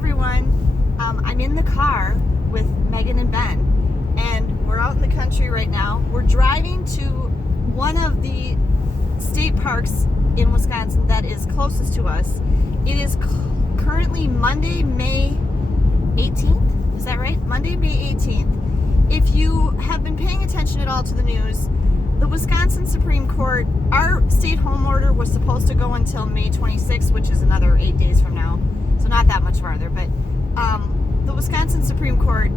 everyone. I'm in the car with Megan and Ben, and we're out in the country right now. We're driving to one of the state parks in Wisconsin that is closest to us. It is currently Monday, May 18th. Is that right? Monday, May 18th. If you have been paying attention at all to the news, the Wisconsin Supreme Court, our stay-at-home order was supposed to go until May 26th, which is another 8 days from now. So not that much farther, but the Wisconsin Supreme Court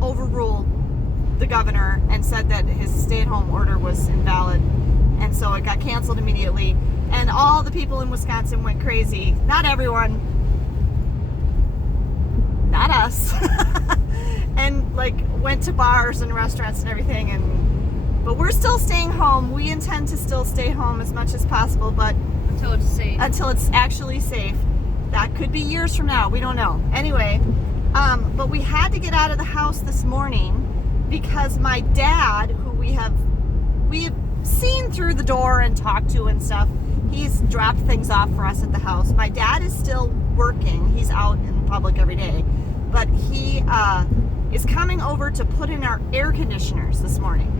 overruled the governor and said that his stay-at-home order was invalid, and so it got canceled immediately. And all the people in Wisconsin went crazy. Not everyone, not us, and like went to bars and restaurants and everything. But we're still staying home. We intend to still stay home as much as possible, but until it's safe. Until it's actually safe. That could be years from now. We don't know. Anyway, but we had to get out of the house this morning because my dad, who we have seen through the door and talked to and stuff, he's dropped things off for us at the house. My dad is still working. He's out in public every day, but he is coming over to put in our air conditioners this morning.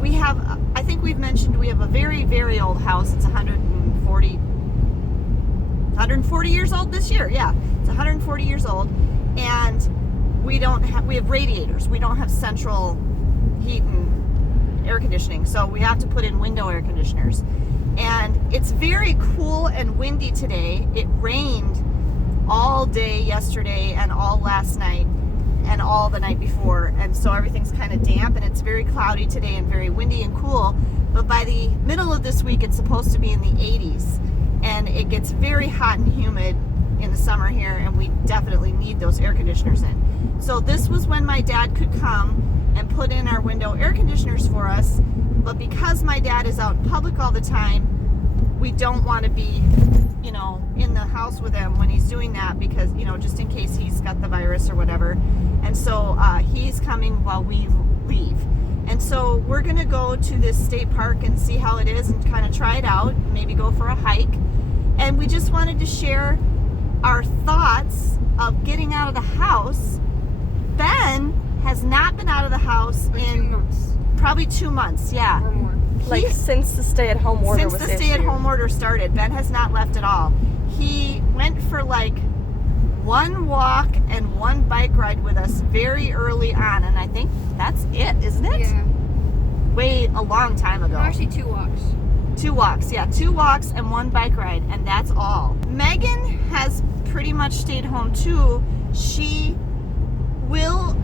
We have, I think we've mentioned, we have a very, very old house. It's 140 years old this year. Yeah, it's 140 years old, and we have radiators. We don't have central heat and air conditioning, so we have to put in window air conditioners. And it's very cool and windy today. It rained all day yesterday and all last night and all the night before, and so everything's kind of damp, and it's very cloudy today and very windy and cool. But by the middle of this week, it's supposed to be in the 80s, and it gets very hot and humid in the summer here, and we definitely need those air conditioners in. So this was when my dad could come and put in our window air conditioners for us, but because my dad is out in public all the time, we don't want to be, in the house with him when he's doing that, because, just in case he's got the virus or whatever. And so he's coming while we leave. And so we're going to go to this state park and see how it is and kind of try it out, maybe go for a hike. And we just wanted to share our thoughts of getting out of the house. Ben has not been out of the house in 2 months. Probably 2 months, yeah. Or more. Since the stay-at-home order was issued. Since the stay-at-home order started, Ben has not left at all. He went for one walk and one bike ride with us very early on, and I think that's it, isn't it? Yeah. Way a long time ago. No, actually 2 walks. 2 walks, yeah. 2 walks and 1 bike ride, and that's all. Megan has pretty much stayed home too. She will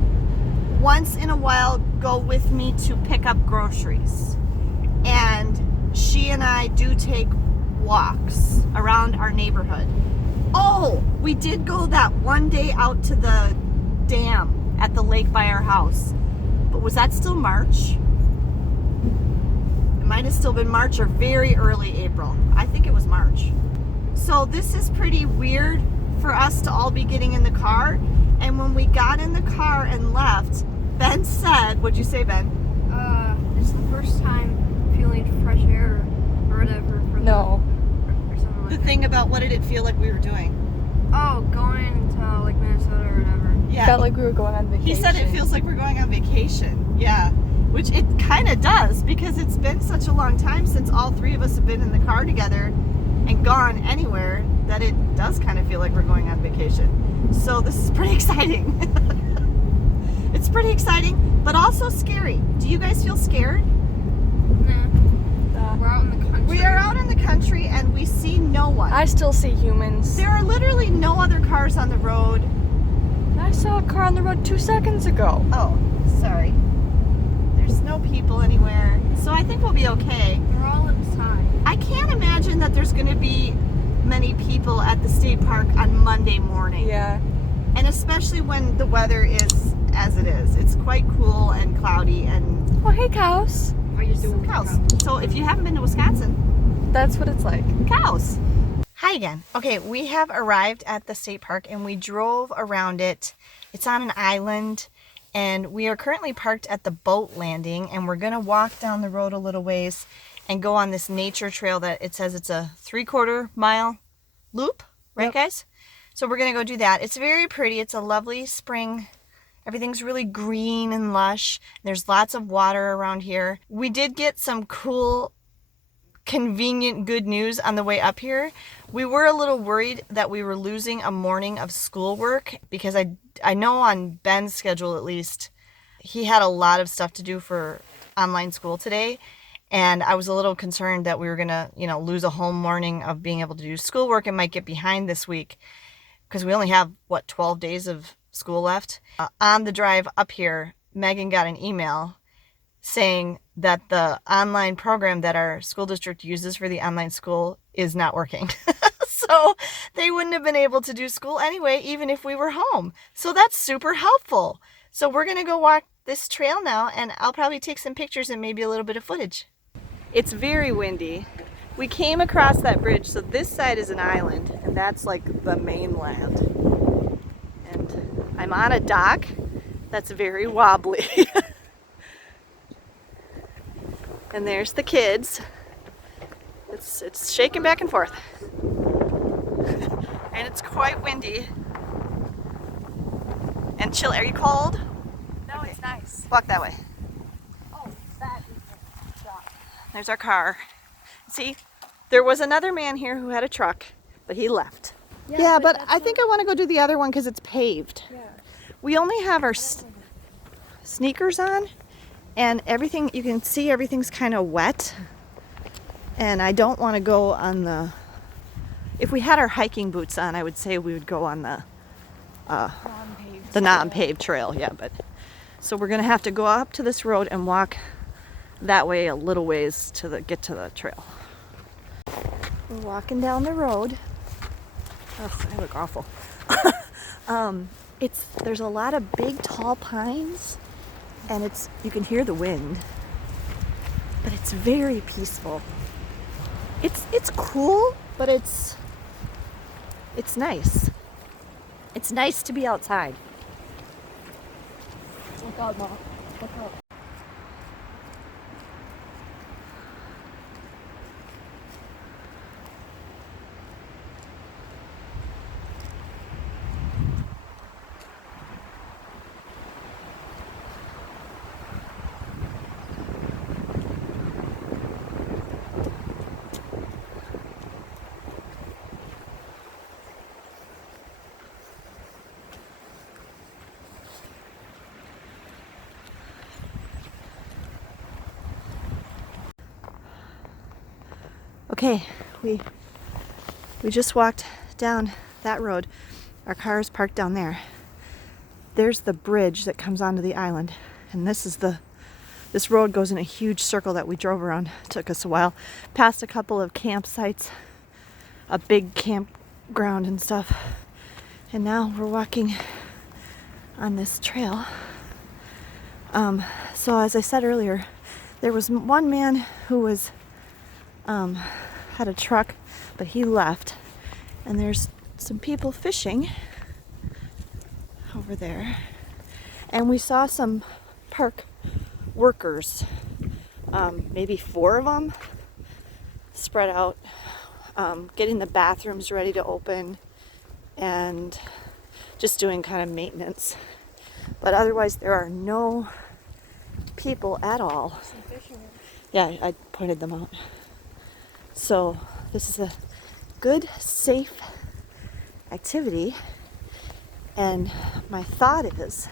once in a while go with me to pick up groceries. And she and I do take walks around our neighborhood. Oh, we did go that one day out to the dam at the lake by our house. But was that still March? It might have still been March or very early April. I think it was March. So this is pretty weird for us to all be getting in the car. And when we got in the car and left, Ben said, what'd you say, Ben? It's the first time feeling fresh air or whatever. No. Or something like The that. thing about what did it feel like we were doing? Oh, going to like Minnesota or whatever. Yeah. Felt like we were going on vacation. He said it feels like we're going on vacation. Yeah. Which it kind of does, because it's been such a long time since all 3 of us have been in the car together and gone anywhere, that it does kind of feel like we're going on vacation. So this is pretty exciting. It's pretty exciting, but also scary. Do you guys feel scared? Nah. We're out in the country. We are out in the country and we see no one. I still see humans. There are literally no other cars on the road. I saw a car on the road 2 seconds ago. Oh, sorry. There's no people anywhere. So I think we'll be okay. We're all inside. I can't imagine that there's going to be many people at the state park on Monday morning. Yeah. And especially when the weather is as it is. It's quite cool and cloudy and Oh, hey, cows. How you doing? cows. So if you haven't been to Wisconsin, That's what it's like. cows. Hi again. Okay, we have arrived at the state park and we drove around it. It's on an island, and we are currently parked at the boat landing, and we're going to walk down the road a little ways and go on this nature trail that it says it's a 3/4 mile loop, right, Yep. guys? So we're going to go do that. It's very pretty. It's a lovely spring. Everything's really green and lush. There's lots of water around here. We did get some cool, convenient, good news on the way up here. We were a little worried that we were losing a morning of schoolwork because I know on Ben's schedule at least, he had a lot of stuff to do for online school today. And I was a little concerned that we were going to, lose a whole morning of being able to do schoolwork and might get behind this week because we only have, 12 days of school left. On the drive up here, Megan got an email saying that the online program that our school district uses for the online school is not working. So they wouldn't have been able to do school anyway, even if we were home. So that's super helpful. So we're going to go walk this trail now, and I'll probably take some pictures and maybe a little bit of footage. It's very windy. We came across that bridge, so this side is an island, and that's like the mainland. And I'm on a dock that's very wobbly. And there's the kids. It's shaking back and forth. And it's quite windy. And chill. Are you cold? No, it's nice. Walk that way. Oh, that is a shot. There's our car. See, there was another man here who had a truck, but he left. Yeah, but I think I want to go do the other one because it's paved. Yeah. We only have our sneakers on, and everything, you can see everything's kind of wet. And I don't want to go on the, if we had our hiking boots on, I would say we would go on the non-paved trail. Yeah, but so we're going to have to go up to this road and walk that way a little ways to get to the trail. We're walking down the road. Oh, I look awful. There's a lot of big tall pines, and you can hear the wind, but it's very peaceful. It's cool, but it's nice. It's nice to be outside. Look out, Mom. Look out. Okay, we just walked down that road. Our car is parked down there. There's the bridge that comes onto the island, and this road goes in a huge circle that we drove around. It took us a while. Past a couple of campsites, a big campground and stuff. And now we're walking on this trail. So as I said earlier, there was one man who was had a truck, but he left, and there's some people fishing over there, and we saw some park workers, maybe 4 of them spread out, getting the bathrooms ready to open and just doing kind of maintenance. But otherwise there are no people at all. Yeah, I pointed them out. So this is a good, safe activity. And my thought is,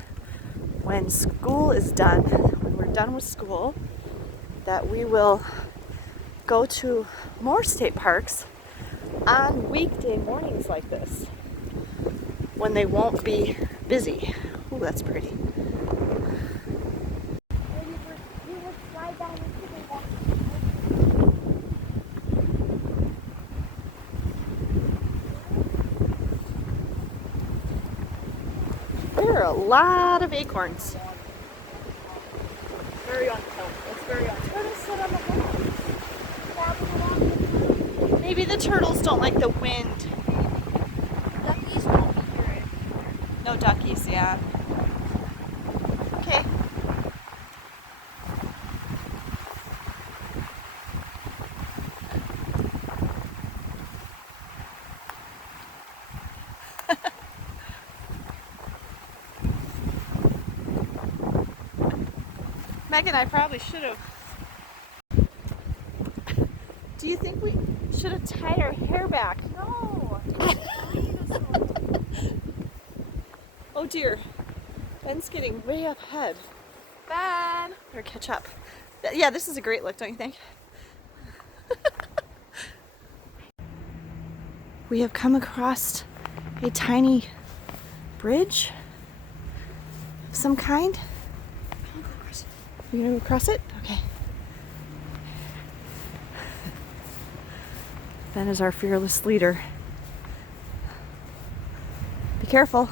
when school is done, when we're done with school, that we will go to more state parks on weekday mornings like this, when they won't be busy. Ooh, that's pretty. There are a lot of acorns. Very on tilt. It's very on tilt. Maybe the turtles don't like the wind. Duckies won't be here. No duckies, yeah. Okay. Megan, I probably should have. Do you think we should have tied our hair back? No. Oh dear. Ben's getting way up ahead. Bad. Better catch up. Yeah, this is a great look, don't you think? We have come across a tiny bridge of some kind. Are you gonna go across it? Okay. Ben is our fearless leader. Be careful.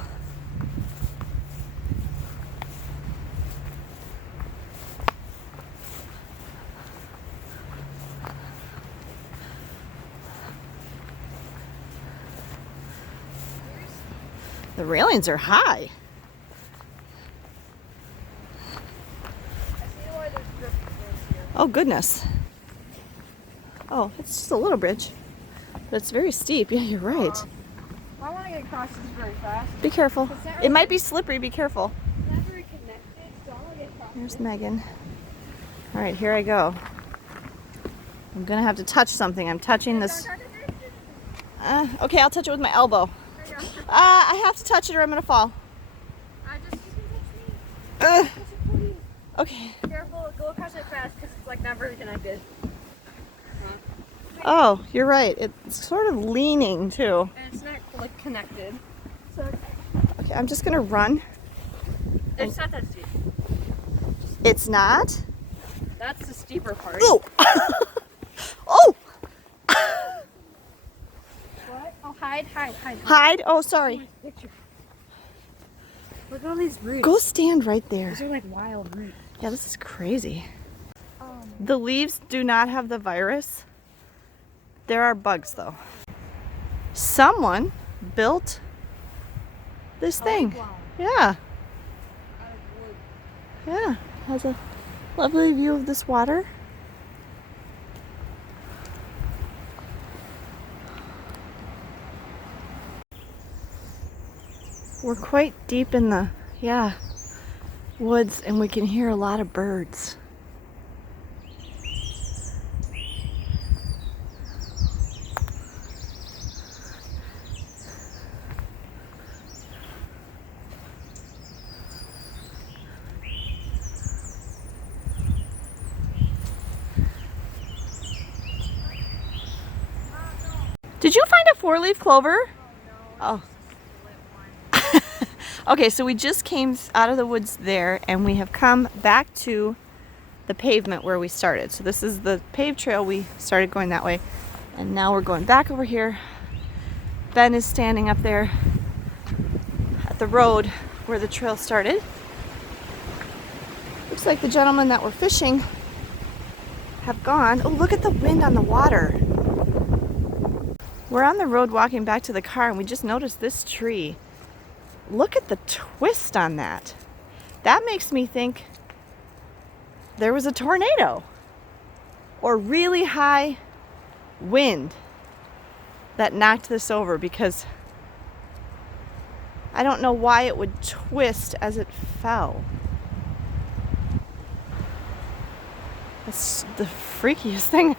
The railings are high. I see why there's drift here. Oh goodness. Oh, it's just a little bridge. But it's very steep. Yeah, you're right. I want to get across this very fast. Be careful. It might be slippery. Be careful. It's not very connected, so I want to get across. There's Megan. All right, here I go. I'm gonna have to touch something. I'm touching this. Okay, I'll touch it with my elbow. I have to touch it or I'm gonna fall. You can touch me. Okay. Careful, go across it fast because it's like not very connected. Oh, you're right. It's sort of leaning too. And it's not like connected. So Okay, I'm just gonna run. it's not that steep. It's not. That's the steeper part. Oh! Oh! What? Oh, hide. Hide. Oh, sorry. Picture. Look at all these roots. Go stand right there. These are like wild roots. Yeah, this is crazy. The leaves do not have the virus. There are bugs though. Someone built this thing. Yeah. Yeah. Has a lovely view of this water. We're quite deep in the, woods, and we can hear a lot of birds. Did you find a four-leaf clover? Oh. Okay, so we just came out of the woods there and we have come back to the pavement where we started. So this is the paved trail. We started going that way and now we're going back over here. Ben is standing up there at the road where the trail started. Looks like the gentlemen that were fishing have gone. Oh, look at the wind on the water. We're on the road walking back to the car and we just noticed this tree. Look at the twist on that. That makes me think there was a tornado or really high wind that knocked this over, because I don't know why it would twist as it fell. That's the freakiest thing.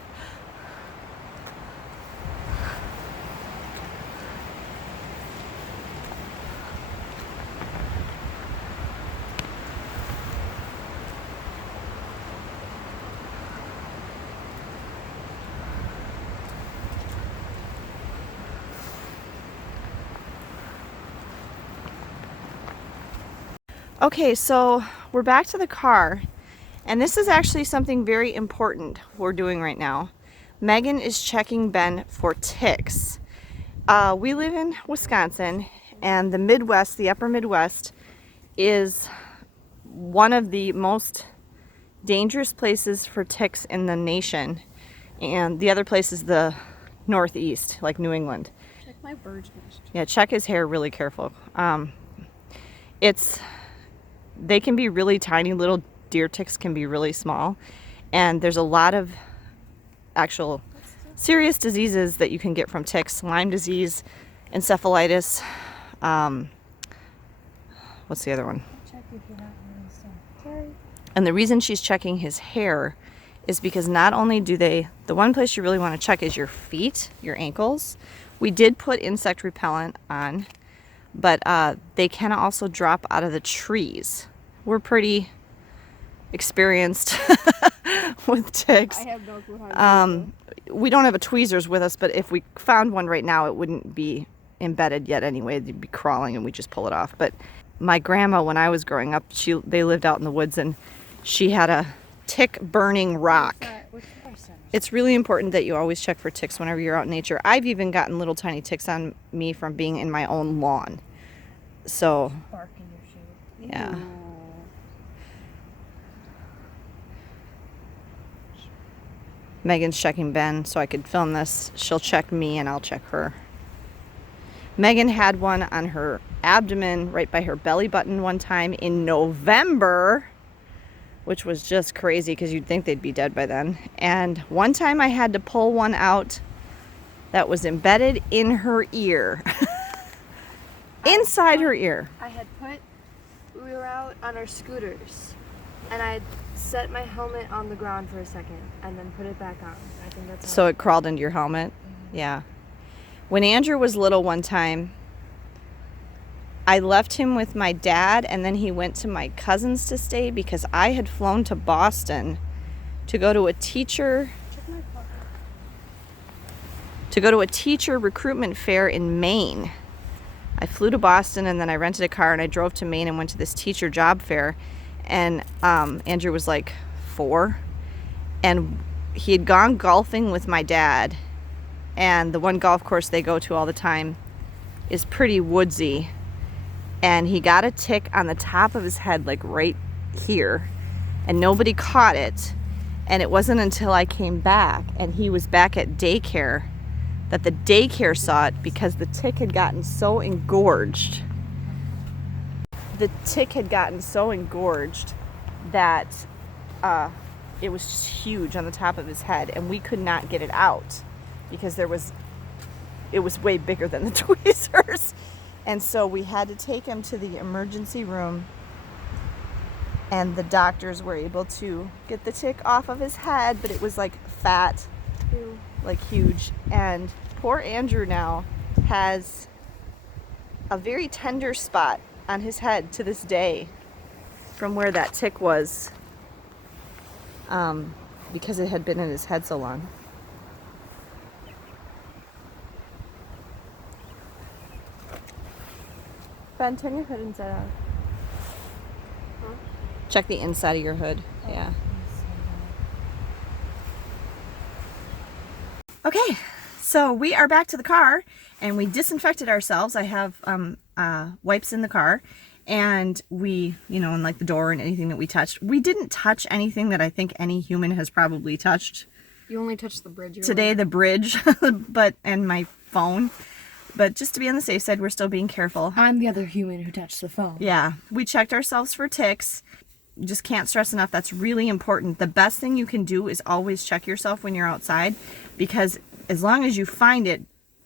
Okay, so we're back to the car, and this is actually something very important we're doing right now. Megan is checking Ben for ticks. We live in Wisconsin, and the Midwest, the upper Midwest, is one of the most dangerous places for ticks in the nation. And the other place is the Northeast, like New England. Check my bird's nest. Yeah, check his hair really careful. They can be really tiny. Little deer ticks can be really small, and there's a lot of actual serious diseases that you can get from ticks. Lyme disease, encephalitis, what's the other one? Check if you're not really so. Terry. And the reason she's checking his hair is because not only do the one place you really want to check is your feet, your ankles. We did put insect repellent on, but they can also drop out of the trees. We're pretty experienced with ticks. I have no clue how to do We don't have a tweezers with us, but if we found one right now, it wouldn't be embedded yet anyway. They'd be crawling and we just pull it off. But my grandma, when I was growing up, they lived out in the woods, and she had a tick burning rock. It's really important that you always check for ticks whenever you're out in nature. I've even gotten little tiny ticks on me from being in my own lawn. So, bark in your shoe. yeah. Megan's checking Ben so I could film this. She'll check me and I'll check her. Megan had one on her abdomen right by her belly button one time in November, which was just crazy because you'd think they'd be dead by then. And one time I had to pull one out that was embedded in her ear. Inside her ear. We were out on our scooters, and I set my helmet on the ground for a second and then put it back on. I think that's So it crawled into your helmet? Yeah. When Andrew was little one time, I left him with my dad, and then he went to my cousins to stay because I had flown to Boston to go to a teacher recruitment fair in Maine. I flew to Boston, and then I rented a car and I drove to Maine and went to this teacher job fair. And Andrew was like 4, and he had gone golfing with my dad, and the one golf course they go to all the time is pretty woodsy, and he got a tick on the top of his head, like right here, and nobody caught it. And it wasn't until I came back and he was back at daycare that the daycare saw it, because the tick had gotten so engorged. The tick had gotten so engorged that it was just huge on the top of his head, and we could not get it out because it was way bigger than the tweezers. And so we had to take him to the emergency room, and the doctors were able to get the tick off of his head, but it was like fat, like huge. And poor Andrew now has a very tender spot on his head to this day from where that tick was, because it had been in his head so long. Ben, turn your hood inside out. Huh? Check the inside of your hood. Yeah. Okay, so we are back to the car, and we disinfected ourselves. I have wipes in the car, and we, and like the door and anything that we touched. We didn't touch anything that I think any human has probably touched. You only touched the bridge. Today, the bridge, and my phone. But just to be on the safe side, we're still being careful. I'm the other human who touched the phone. Yeah, we checked ourselves for ticks. Just can't stress enough, that's really important. The best thing you can do is always check yourself when you're outside, because as long as you find it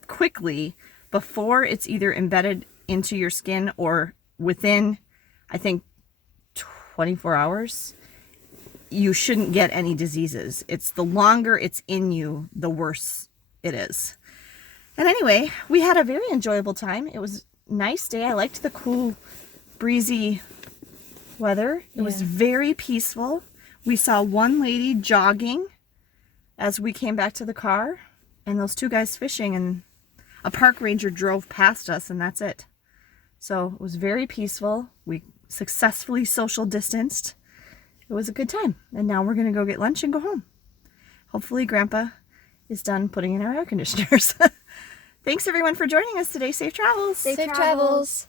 quickly before it's either embedded into your skin or within, I think, 24 hours, you shouldn't get any diseases. It's the longer it's in you, the worse it is. And anyway, we had a very enjoyable time. It was a nice day. I liked the cool, breezy weather. It was very peaceful. We saw one lady jogging as we came back to the car, and those 2 guys fishing, and a park ranger drove past us, and that's it. So it was very peaceful. We successfully social distanced. It was a good time. And now we're going to go get lunch and go home. Hopefully Grandpa is done putting in our air conditioners. Thanks everyone for joining us today. Safe travels. Safe travels.